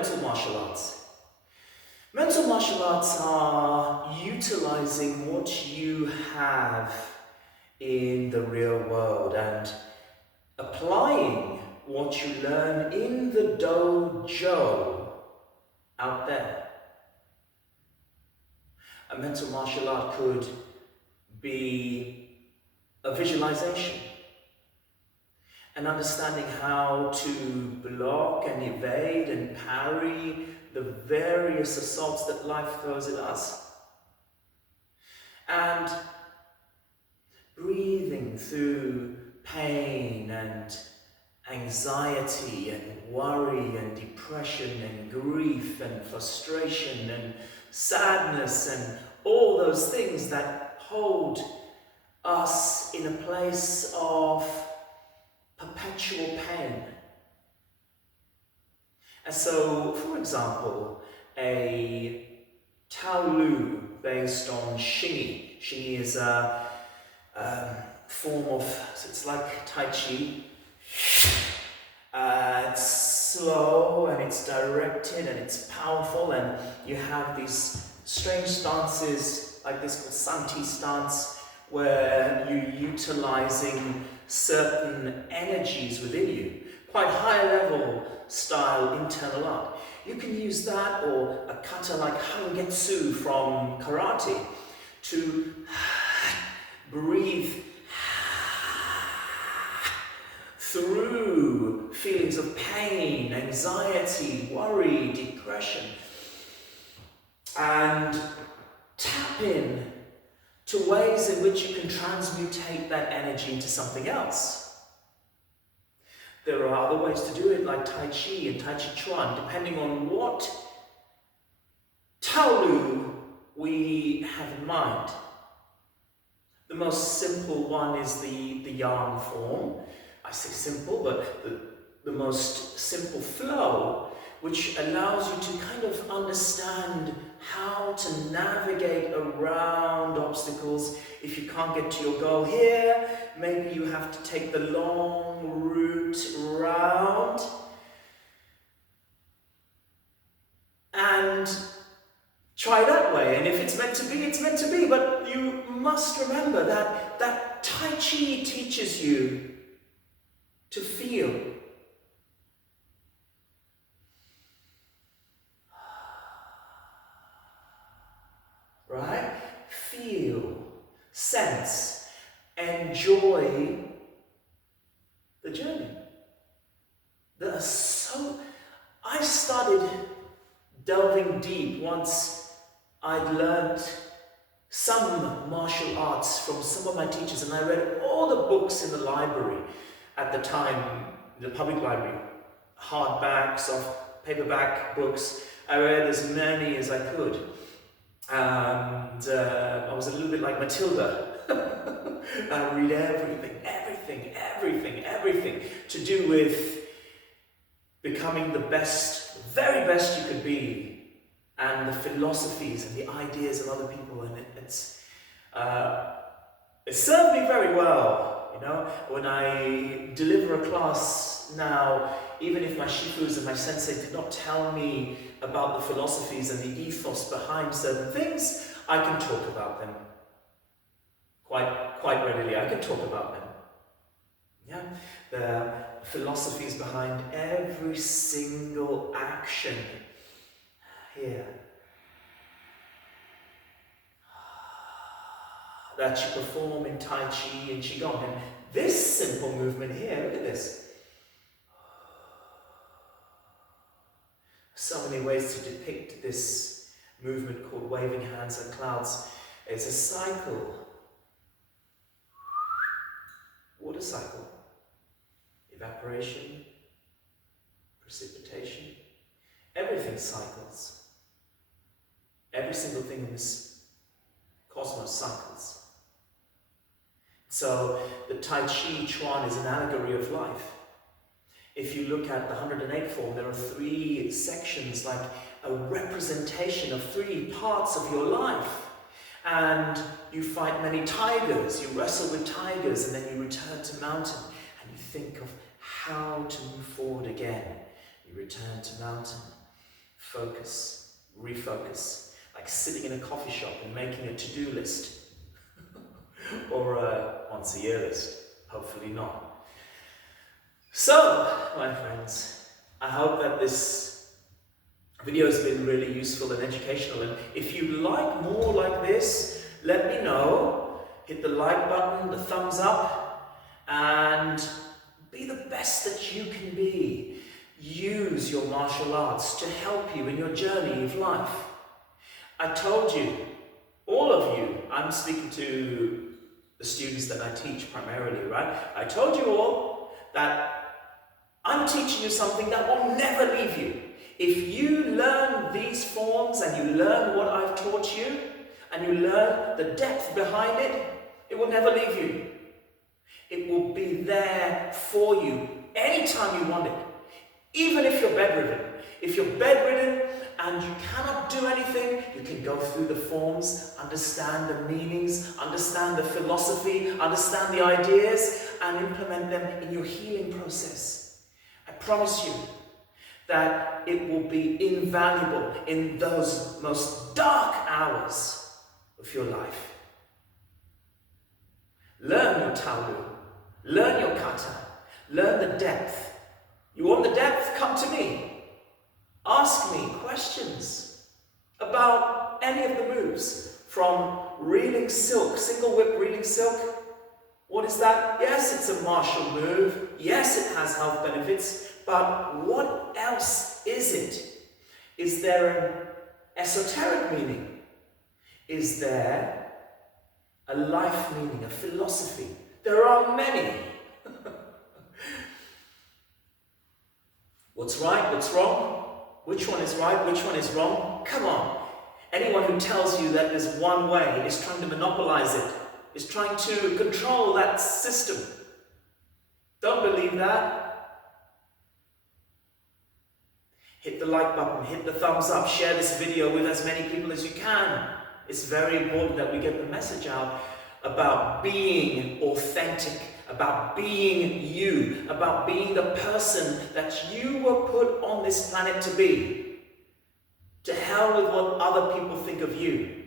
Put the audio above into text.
mental martial arts. Mental martial arts are utilizing what you have in the real world and applying what you learn in the dojo out there. A mental martial art could be a visualization, and understanding how to block and evade and parry the various assaults that life throws at us. And breathing through pain and anxiety and worry and depression and grief and frustration and sadness and all those things that hold us in a place of perpetual pain. And so, for example, a Taolu based on Xingyi. Xingyi is a form of, so it's like Tai Chi. It's slow and it's directed and it's powerful, and you have these strange stances like this called Santi stance, where you're utilizing certain energies within you, quite high level style internal art. You can use that or a kata like Hangetsu from karate to breathe through feelings of pain, anxiety, worry, depression, and tap in to ways in which you can transmutate that energy into something else. There are other ways to do it, like Tai Chi and Tai Chi Chuan, depending on what Taolu we have in mind. The most simple one is the yang form. I say simple, but the most simple flow, which allows you to kind of understand how to navigate around obstacles. If you can't get to your goal here, maybe you have to take the long route round. And try that way. And if it's meant to be, it's meant to be. But you must remember that Tai Chi teaches you to feel. Right? Feel, sense, enjoy the journey. I started delving deep once I'd learned some martial arts from some of my teachers, and I read all the books in the library at the time, the public library, hardback, soft paperback books. I read as many as I could. And I was a little bit like Matilda. I read everything to do with becoming the best, very best you could be, and the philosophies and the ideas of other people, and it served me very well, you know. When I deliver a class now, even if my shifus and my sensei did not tell me about the philosophies and the ethos behind certain things, I can talk about them quite readily. I can talk about them. Yeah, the philosophies behind every single action here that you perform in Tai Chi and Qigong. And this simple movement here, look at this. So many ways to depict this movement called waving hands and clouds. It's a cycle. Water cycle. Evaporation, precipitation. Everything cycles. Every single thing in this cosmos cycles. So the Tai Chi Chuan is an allegory of life. If you look at the 108 form, there are 3 sections, like a representation of 3 parts of your life. And you fight many tigers, you wrestle with tigers, and then you return to mountain, and you think of how to move forward again. You return to mountain. focus, refocus, like sitting in a coffee shop and making a to-do list or a once-a-year list. Hopefully not. So, my friends, I hope that this video has been really useful and educational, and if you like more like this, let me know. Hit the like button, the thumbs up, and be the best that you can be. Use your martial arts to help you in your journey of life. I told you, all of you, I'm speaking to the students that I teach primarily, right? I told you all that I'm teaching you something that will never leave you. If you learn these forms and you learn what I've taught you, and you learn the depth behind it, it will never leave you. It will be there for you anytime you want it. Even if you're bedridden. If you're bedridden and you cannot do anything, you can go through the forms, understand the meanings, understand the philosophy, understand the ideas, and implement them in your healing process. I promise you that it will be invaluable in those most dark hours of your life. Learn your Taolu, learn your Kata, learn the depth. You want the depth? Come to me. Ask me questions about any of the moves, from reeling silk, single whip reeling silk. What is that? Yes, it's a martial move. Yes, it has health benefits, but what else is it? Is there an esoteric meaning? Is there a life meaning, a philosophy? There are many. What's right? What's wrong? Which one is right? Which one is wrong? Come on. Anyone who tells you that there's one way is trying to monopolize it, is trying to control that system. Don't believe that. Hit the like button, hit the thumbs up, share this video with as many people as you can. It's very important that we get the message out about being authentic, about being you, about being the person that you were put on this planet to be. To hell with what other people think of you.